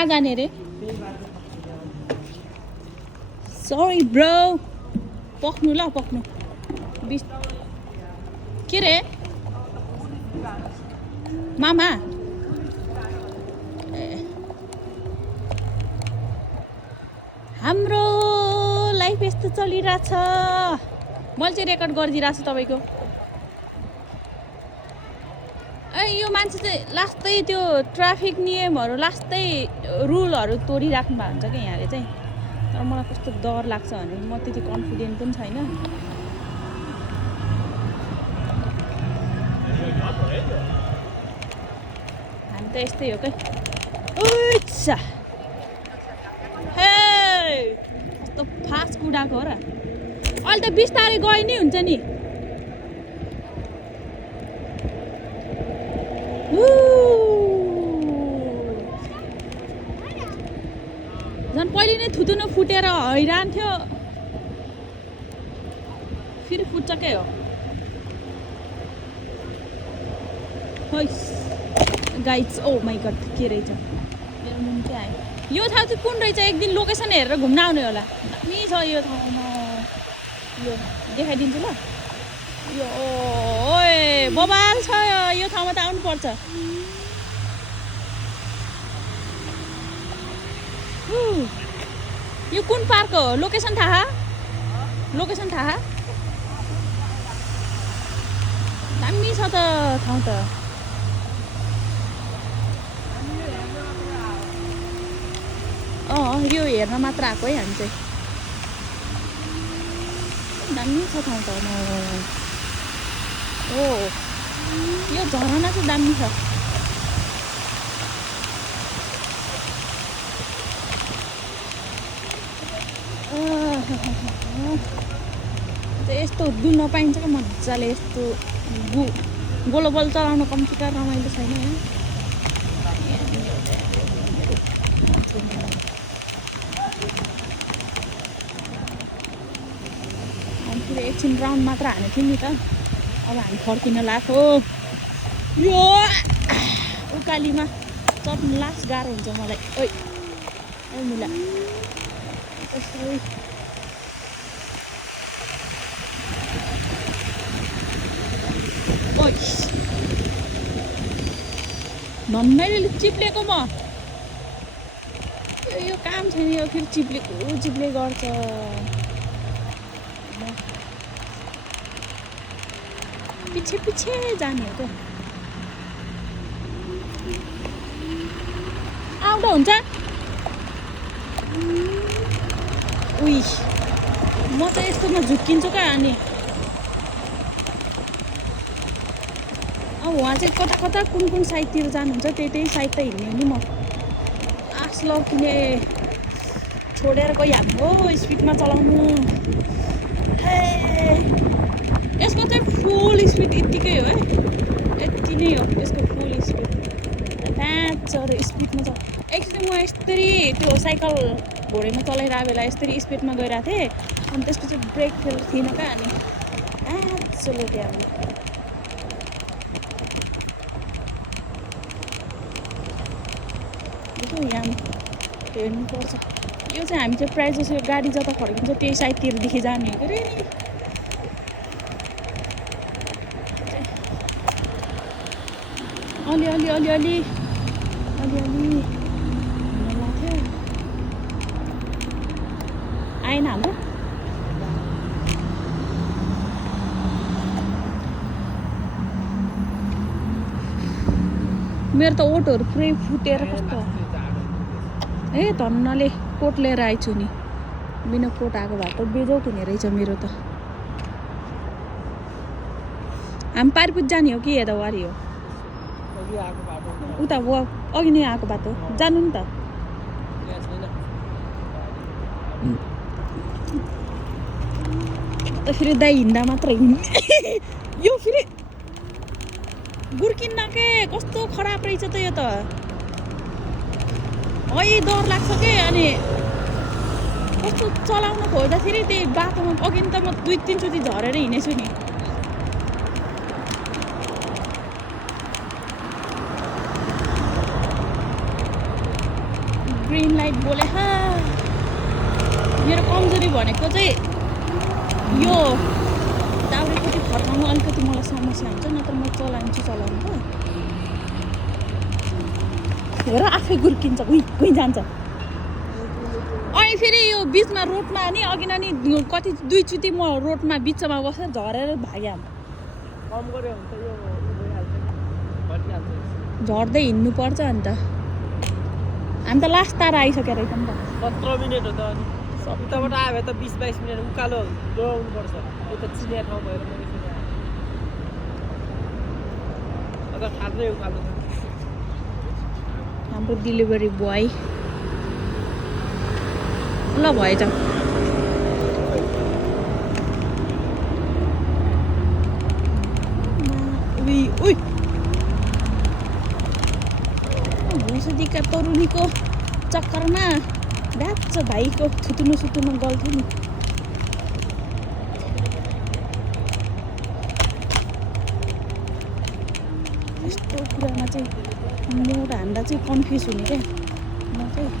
कहाँ जाने रे सरी ब्रो पक्नु ल पक्नु के रे मामा हाम्रो लाइफ यस्तो चलिरहेछ मैले चाहिँ रेकर्ड गरिदिइरहेको छु तपाईँको यो मान्छे चाहिँ लास्टै त्यो ट्राफिक नियमहरू लास्टै रुलहरू तोडिराख्नु भएको हुन्छ क्या यहाँले चाहिँ तर मलाई कस्तो डर लाग्छ भने म त्यति कन्फिडेन्ट पनि छैन हामी त यस्तै हो क्या उच्चा हे कस्तो फास्ट कुदाएको हो र अहिले त बिस्तारै गए नि हुन्छ नि झन् पहिले नै थुतुनो फुटेर हैरान थियो फेरि फुट्छ के हो गाइड्स ओ माई गड के रहेछ यो ठाउँ चाहिँ कुन रहेछ एक दिन लोकेसन हेरेर घुम्न आउने होला दामी छ यो ठाउँमा यो देखाइदिन्छु ल यो ओए बबाल छ यो ठाउँमा त आउनुपर्छ यो कुन पार्क हो लोकेसन थाहा दामी छ त ठाउँ त यो हेर्न मात्र आएको है हामी चाहिँ दामी छ ठाउँ त ओ यो झरना चाहिँ दामी छ यस्तो डुल्न पाइन्छ क्या मजाले यस्तो गोलोबल चलाउन कम्प्युटर रमाइलो छैन फेरि एकछिन राउन्ड मात्र हानेको थियौँ नि त अब हामी फर्किन लाग्यो यो उकालीमा चढ्नु लास्ट गाह्रो हुन्छ मलाई ओइ मिला नन्नैले चिप्लेको म यो काम छैन यो फेरि चिप्ले गर्छ पछि जाने हो त आउँदा हुन्छ उही म चाहिँ यस्तोमा झुक्किन्छु क्या अनि अब उहाँ चाहिँ कता कुन साइडतिर जानुहुन्छ त्यही साइड त हिँड्ने हो नि म आस किने छोडेर गइहाल्नु हो स्पिडमा चलाउनु यसको चाहिँ फुल स्पिड यत्तिकै हो है यति नै हो यसको फुल स्पिड प्याचर स्पिडमा छ एकचोटि म यस्तरी त्यो साइकल घोडेमा चलाइरहेको बेला यस्तरी स्पिडमा गइरहेको थिएँ अनि त्यसपछि ब्रेक फेल थिएन क्या अनि प्याचले त्यहाँ यहाँ हेर्नुपर्छ यो चाहिँ हामी चाहिँ प्रायः जस्तो गाडी जता फर्किन्छ त्यही साइडतिरदेखि जाने हो अरे नि अलि लाग्थ्यो आएन हाम्रो मेरो त ओठहरू पुरै फुटेर कस्तो ए धन्नले कोट लिएर आइछु नि बिना कोट आएको भए त बेजोत हुने रहेछ मेरो त हामी पारिपुत जाने हो कि यतावारी हो उता अघि नै आएको बाटो जानु नि त फेरि दाइ हिँड्दा मात्र यो फेरि गुर्किन्न के कस्तो खराब रहेछ त यो त है डर लाग्छ के अनि कस्तो चलाउन खोज्दाखेरि त्यही बाटोमा अघि त म 2-3 चोटि झरेर हिँडेछु नि ग्रिन लाइट बोले मेरो कमजोरी भनेको चाहिँ यो दाउरेपट्टि फर्काउनु अलिकति मलाई समस्या हुन्छ नत्र म चलाउँछु चलाउनु त हेर आफै गुर्किन्छ भुइँ जान्छ अनि फेरि यो बिचमा रोडमा नि अघि नि कति दुईचोटि म रोडमा बिचमा बसेर झरेर भाग्यो झर्दै हिँड्नुपर्छ अन्त हामी त लास्ट तारा आइसकेर रहेछ नि त 17 मिनेट हो त अनि उताबाट आयो त 20-22 मिनेट उकालो दौड्नु पर्छ यो त चिनिया ठाउँ भएर मैले सुने अझ खाँदै उकालो छ हाम्रो डेलिभरी बोय ल भएछ भुसुदीका तरुनीको चक्करमा रात भाइको सुतुनु गल्थ्यो नि यस्तो कुरामा चाहिँ म र हान्दा चाहिँ कन्फ्युज हुने क्या म चाहिँ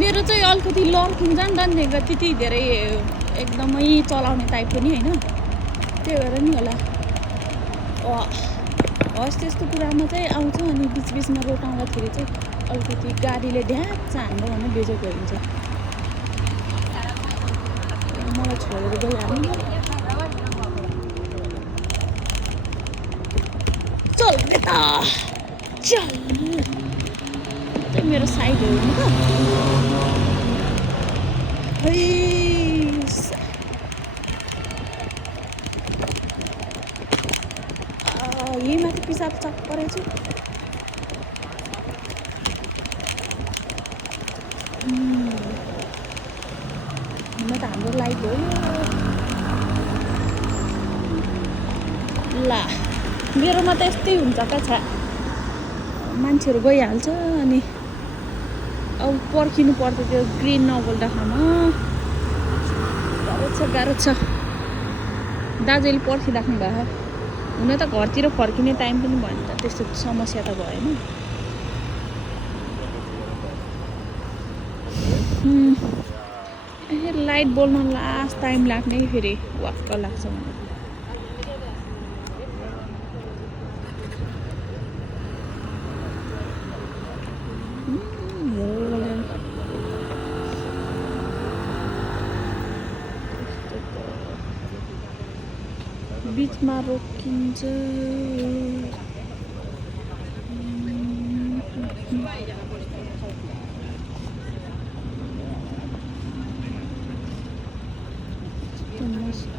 मेरो चाहिँ अलिकति लर्किन्छ नि त नि त्यति धेरै एकदमै चलाउने टाइप पनि होइन त्यही भएर नि होला हस् त्यस्तो कुरामा चाहिँ आउँछ अनि बिचबिचमा रोटाउँदाखेरि चाहिँ अलिकति गाडीले ढ्याच्च हान्यो भने बेचेको हुन्छ मलाई छोडेर गइहाल्नु चल यता चल चाहिँ मेरो साइड हेर्नु त यही माथि पिसाब चाप परेको छु हुन त हाम्रो लाइट हो ला मेरोमा त यस्तै हुन्छ क्या छ मान्छेहरू गइहाल्छ अनि अब पर्खिनु पर्छ त्यो ग्रिन नबोल्दाखामा गाह्रो छ दाजुले पर्खिराख्नु भएको हुन त घरतिर फर्किने टाइम पनि भयो नि त त्यस्तो समस्या त भएन लाइट बोल्न लास्ट टाइम लाग्ने फेरि वाक्क लाग्छ मलाई बिचमा रोकिन्छ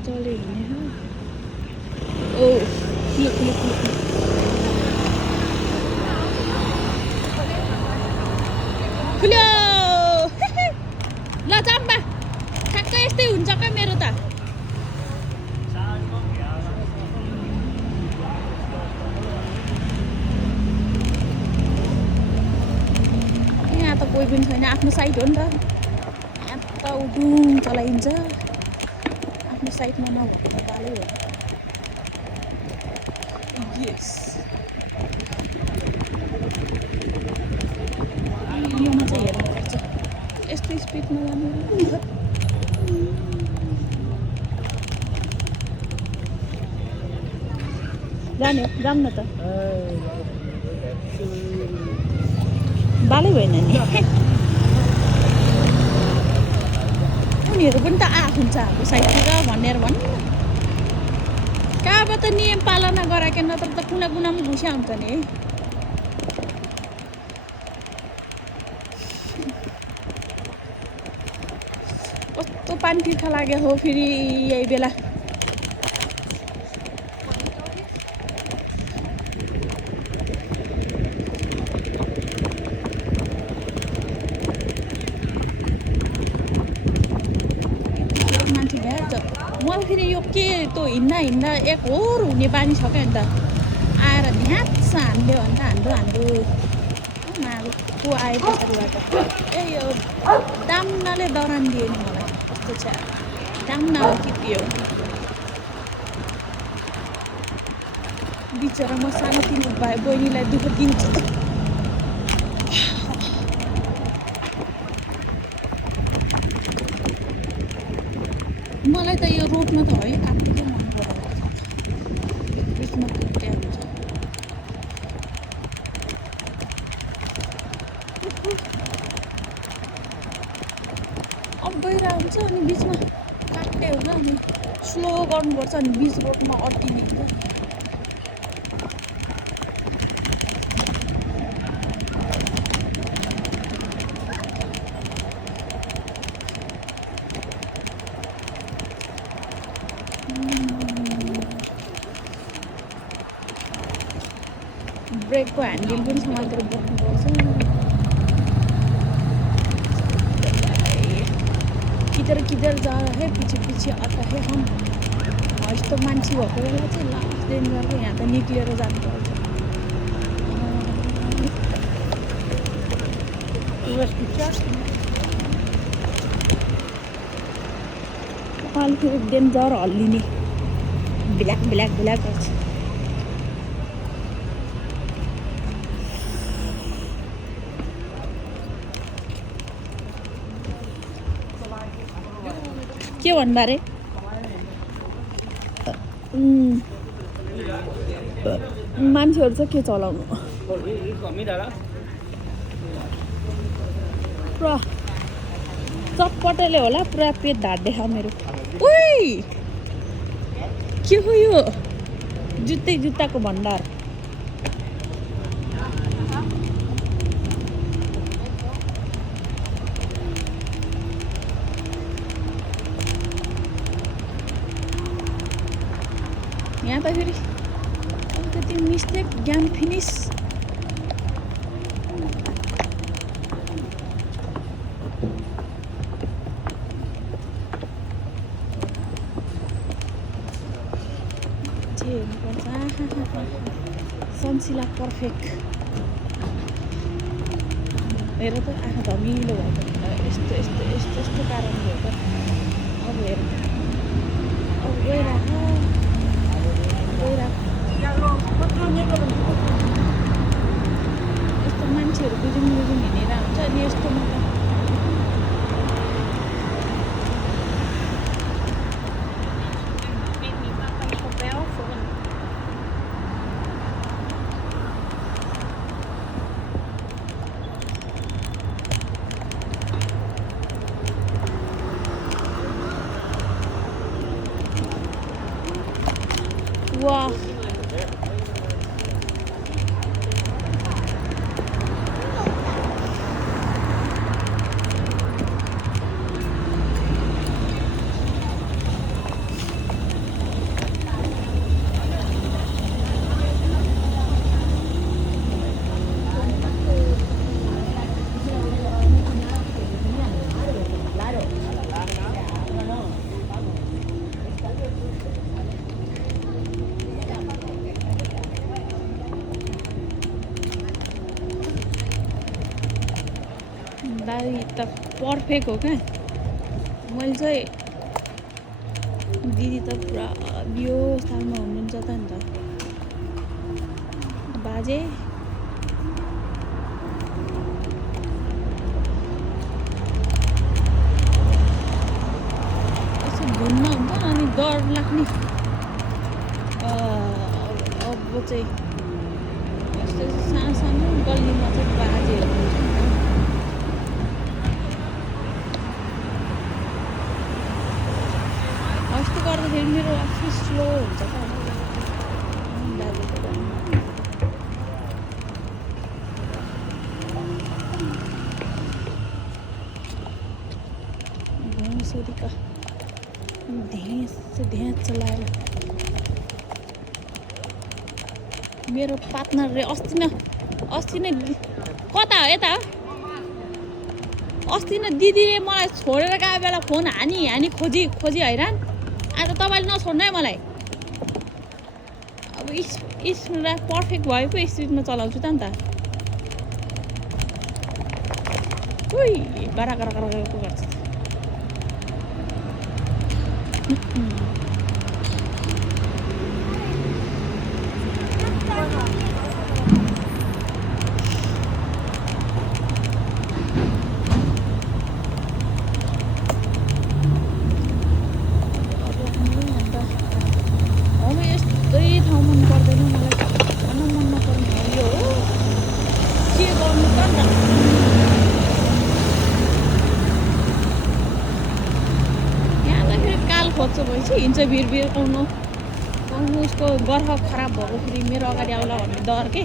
मजाले हिँड्ने ओ खुल्यो ल जाम्बा ठ्याक्कै यस्तै हुन्छ क्या मेरो त कोही पनि छैन आफ्नो साइड हो नि त यहाँ त उडुङ चलाइन्छ आफ्नो साइडमा नभएको त बालै हो यस योमा चाहिँ हेर्नुपर्छ यस्तो स्पिडमा जानु जाम न त बालै भएन नि उनीहरू पनि त आएको हुन्छ हाम्रो साइडतिर भनेर भन्नु कहाँबाट नियम पालना गराएको नत्र त कुना कुनामा घुस्या हुन्छ नि है कस्तो पानी तिर्खा लाग्यो हो फेरि यही बेला मलाई फेरि यो के त्यो हिँड्दा एक होर हुने बानी छ क्या अन्त आएर ध्याच हान्दियो अन्त हाम्रो माल को आए पछाडिबाट ए यो दाम्नाले दरान दियो नि मलाई कस्तो छ दाम्ना हो कि के हो बिचरा म सानोतिनो भाइ बहिनीलाई दुःख दिन्छु मलाई त यो रोडमा त है आफूले मन पराउँछ बिचमा कुट्या हुन्छ अब गइरहेको हुन्छ अनि बिचमा काट्ने हुन्छ अनि स्लो गर्नुपर्छ अनि बिच रोडमा अड्किने हुन्छ ब्रेकको ह्यान्डल पनि समातेर बस्नुपर्छ किधर जा रहा है पीछे पीछे आता है हम यस्तो मान्छे भएको बेला चाहिँ लास्ट दिन गरेर यहाँ त निक्लिएर जानुपर्छ कपाल फेरि डेन्जर हल्लिने ब्ल्याक गर्छ के भन्दा रे मान्छेहरू चाहिँ के चलाउनु पुरा चटपटेले होला पुरा पेट ढाड्दै छ मेरो ओइ के हो यो जुत्ताको भण्डार यहाँ त फेरि अलिकति मिस्टेक गेम फिनिस सन्सिला पर्फेक्ट हेर त आँखा धमिलो भएको यस्तो कारणले हो त अब हेर अब गइरहेको यस्तो मान्छेहरू बुझौँ हिँडेर हुन्छ अनि यस्तोमा त वाह दाइ त पर्फेक्ट हो क्या मैले चाहिँ दिदी त पुरा बियो अवस्थामा हुनुहुन्छ त नि त बाजे यसो घुम्न हुन्छ अनि डर लाग्ने अब चाहिँ यस्तो सानो सानो गल्लीमा चाहिँ बाजेहरू हुन्छ नि त यस्तो गर्दाखेरि मेरो आफै स्लो हुन्छ त भैँसरीका धेस चलाएर मेरो पार्टनर रे अस्ति नै कता हो यता अस्ति नै दिदीले मलाई छोडेर गएको बेला फोन हानी खोजी हैरान आज तपाईँले नछोड्नु है मलाई अब स्पिड पर्फेक्ट भयो पो स्पिडमा चलाउँछु त नि त उई गरा गरा गरा गरा गर्छ यस्तै ठाउँ मन पर्दैन मलाई भन्न मन नपर्ने हो यो हो के गर्नु त अन्त यहाँ आउँदाखेरि काल खोज्छ भएपछि हिँड्छ भिर आउनु उसको गर्ह खराब भएको फेरि मेरो अगाडि आउला भन्ने डर के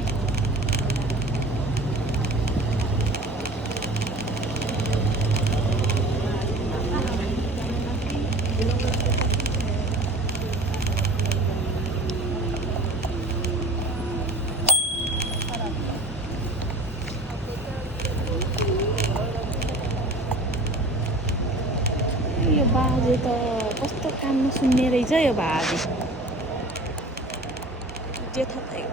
यो बाजे त कस्तो काम नसुन्ने रहेछ यो बाजे जे थाहा त्यही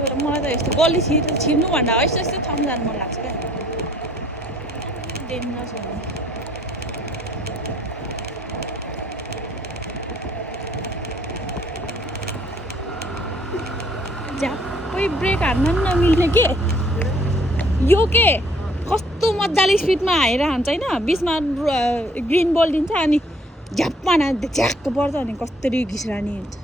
भएर मलाई त यस्तो गल्ली छिर्नु भन्दा यस्तो यस्तो ठाउँ जानु मन लाग्छ क्या डेन्जरस हुने झ्याप्पै ब्रेक हान्न पनि नमिल्ने के यो के कस्तो मजाले स्पिडमा हाएर हान्छ होइन बिचमा ग्रिन बल दिन्छ अनि झ्याप्पमा झ्याक्क पर्छ अनि कस्तरी घिस्रानी हुन्छ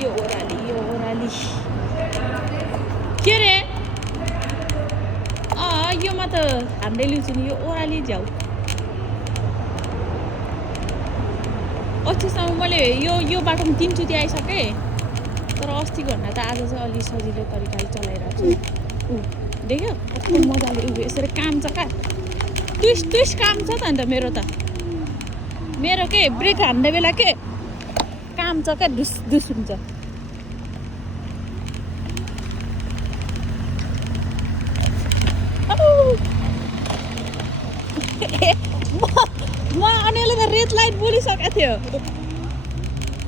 यो ओह्राली के रे योमा त हान्दै ल्याउँछु नि यो ओह्राली झ्याउ अस्तिसम्म मैले यो बाटोमा 3 चोटि आइसकेँ तर अस्तिको भन्दा त आज चाहिँ अलि सजिलो तरिकाले चलाइरहेको छु देख्यो कस्तो मजाले यसरी काम छ क्या ट्विस्ट काम छ त अन्त मेरो के ब्रेक हान्ने बेला के काम छ क्या दुस हुन्छ म अनिले त रेड लाइट बोलिसकेको थियो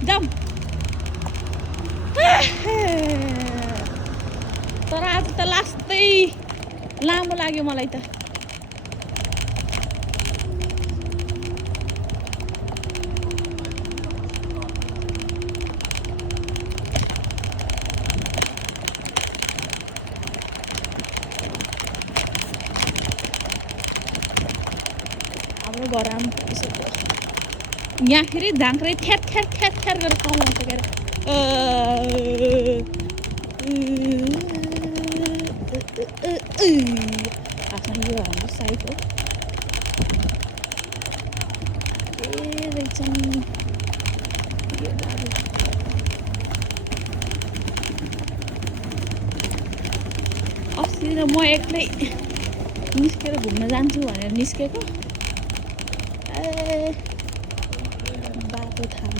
जाम तर आज त लास्टै लामो लाग्यो मलाई त हाम्रो घर यहाँ फेरि झाँक्रै थ्यार गरेर कमाउँछ के अरे आफ्नो यो हाम्रो साइड हो के रहेछ अस्ति र म एक्लै निस्केर घुम्न जान्छु भनेर निस्केको बाटो थाहा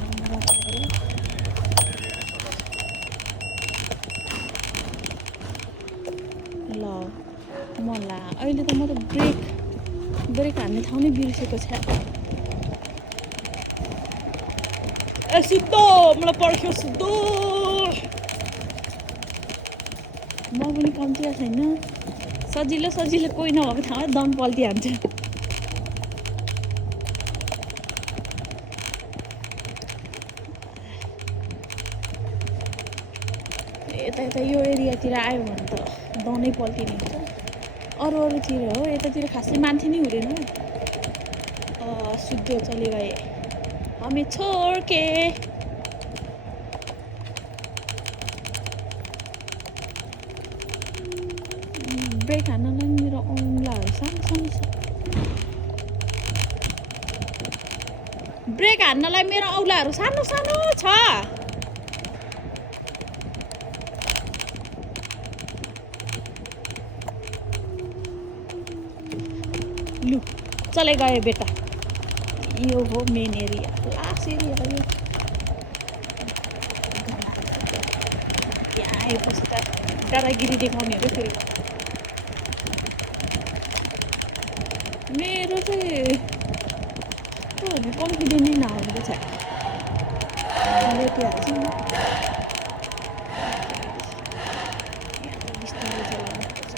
ल मलाई अहिले त म त ब्रेक हान्ने ठाउँ नै बिर्सेको छ सुत्तो मलाई पर्ख्यो सुत्तो म पनि कम्ती छैन सजिलो कोही नभएको ठाउँमा दम पल्टिहाल्छ यता यो एरियातिर आयो भने त दनै पल्टिने हुन्छ अरूतिर हो यतातिर खासै मान्छे नै हुँदैन शुद्ध चले गए हमें छोड़ के ब्रेक हान्नलाई मेरो औँलाहरू सानो छ ब्रेक हान्नलाई मेरो औँलाहरू सानो छ लु चले गयो बेटा यो हो मेन एरिया लास्ट एरिया हो यो यहाँ आएपछि त दादागिरी देखाउने हो फेरि मेरो चाहिँ कन्फिडेन्ट नै नआउँदो छ लेटिहाल्छ नि यहाँ त बिस्तारै चलाउनुपर्छ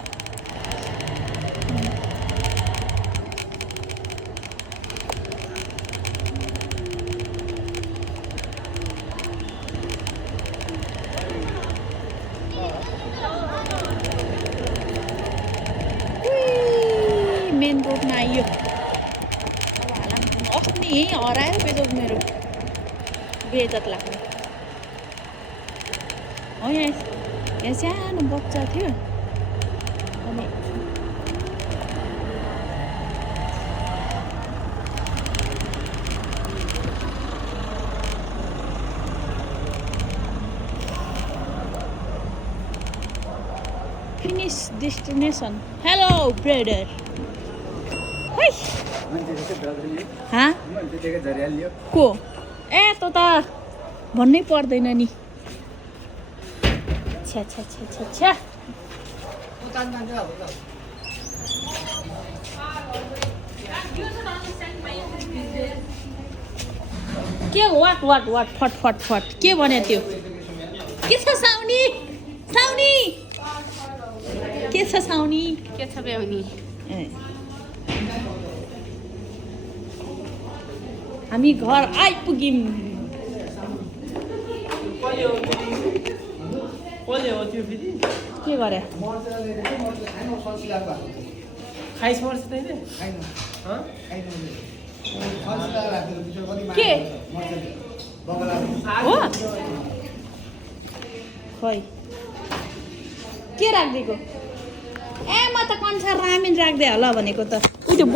मेन रोडमा आइयो अब हालाम अस्ति यहीँ हरायो बेजोग मेरो बेइज्जत लाग्ने हो यहाँ सानो बच्चा थियो अनि फिनिश डेस्टिनेसन हेलो ब्रदर हाँ को ए त भन्नै पर्दैन नि छ्या छ्या छ्या छ्या छ्या के वाट वाट वाट फट फट फट के भन्यो त्यो के छ साउनी साउनी के छ साउनी के छ ब्याउनी हामी घर आइपुग्यौँ के गरे खाइस मर्छ तैँले के हो खै के राखिदिएको ए म त कन्सा रामेन राख्दै होला भनेको त उ त्यो